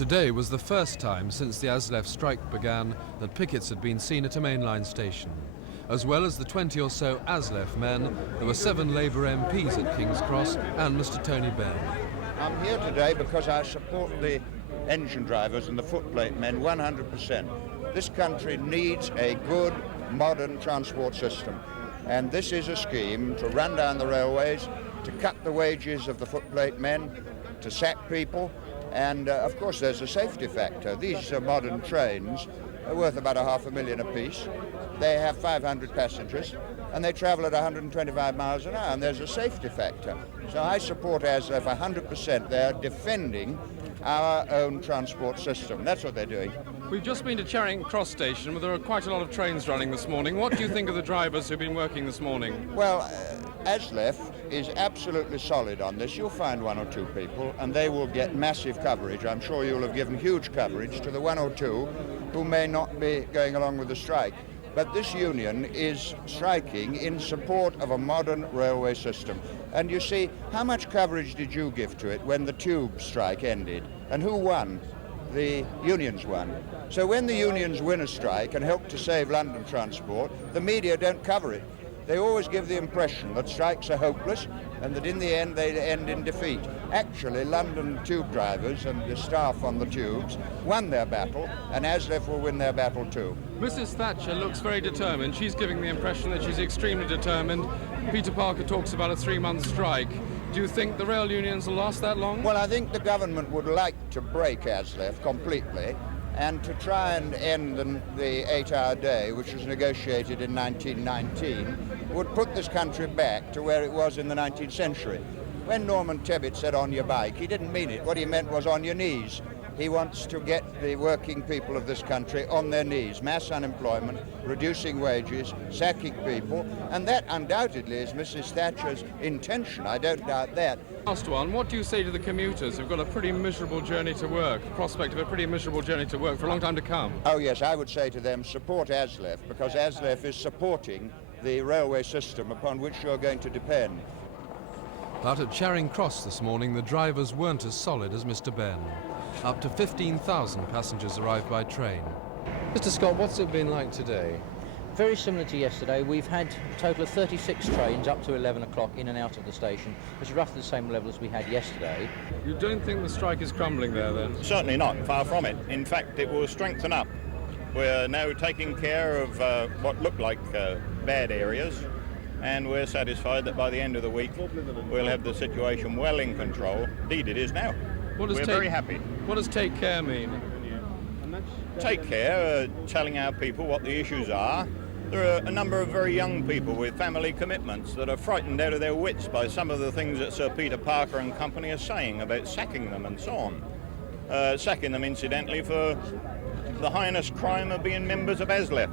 Today was the first time since the ASLEF strike began that pickets had been seen at a mainline station. As well as the 20 or so ASLEF men, there were 7 Labour MPs at King's Cross and Mr. Tony Benn. I'm here today because I support the engine drivers and the footplate men 100%. This country needs a good, modern transport system. And this is a scheme to run down the railways, to cut the wages of the footplate men, to sack people, and of course there's a safety factor. These modern trains are worth about £500,000 apiece. They have 500 passengers and they travel at 125 miles an hour, and there's a safety factor. So I support ASLEF 100%. They're defending our own transport system. That's what they're doing. We've just been to Charing Cross Station, where there are quite a lot of trains running this morning. What do you think of the drivers who've been working this morning? Well, ASLEF is absolutely solid on this. You'll find 1 or 2 people, and they will get massive coverage. I'm sure you'll have given huge coverage to the 1 or 2 who may not be going along with the strike. But this union is striking in support of a modern railway system. And you see, how much coverage did you give to it when the tube strike ended? And who won? The unions won. So when the unions win a strike and help to save London transport, the media don't cover it. They always give the impression that strikes are hopeless and that in the end they end in defeat. Actually, London tube drivers and the staff on the tubes won their battle, and ASLEF will win their battle too. Mrs. Thatcher looks very determined. She's giving the impression that she's extremely determined. Peter Parker talks about a 3-month strike. Do you think the rail unions will last that long? Well, I think the government would like to break ASLEF completely and to try and end the 8-hour day, which was negotiated in 1919, would put this country back to where it was in the 19th century. When Norman Tebbit said on your bike, he didn't mean it. What he meant was on your knees. He wants to get the working people of this country on their knees. Mass unemployment, reducing wages, sacking people, and that undoubtedly is Mrs. Thatcher's intention. I don't doubt that. Last one, what do you say to the commuters who've got a pretty miserable journey to work, prospect of a pretty miserable journey to work for a long time to come? Oh yes, I would say to them, support ASLEF, because ASLEF is supporting the railway system upon which you're going to depend. But at Charing Cross this morning, the drivers weren't as solid as Mr. Benn. Up to 15,000 passengers arrived by train. Mr. Scott, what's it been like today? Very similar to yesterday. We've had a total of 36 trains up to 11 o'clock in and out of the station, which is roughly the same level as we had yesterday. You don't think the strike is crumbling there then? Certainly not, far from it. In fact, it will strengthen up. We're now taking care of what look like bad areas, and we're satisfied that by the end of the week we'll have the situation well in control. Indeed, it is now. We're very happy. What does take care mean? Take care, telling our people what the issues are. There are a number of very young people with family commitments that are frightened out of their wits by some of the things that Sir Peter Parker and company are saying about sacking them and so on. Sacking them, incidentally, for the heinous crime of being members of ASLEF.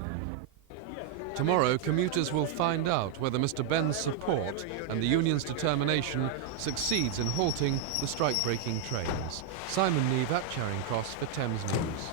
Tomorrow, commuters will find out whether Mr. Benn's support and the union's determination succeeds in halting the strike-breaking trains. Simon Neve at Charing Cross for Thames News.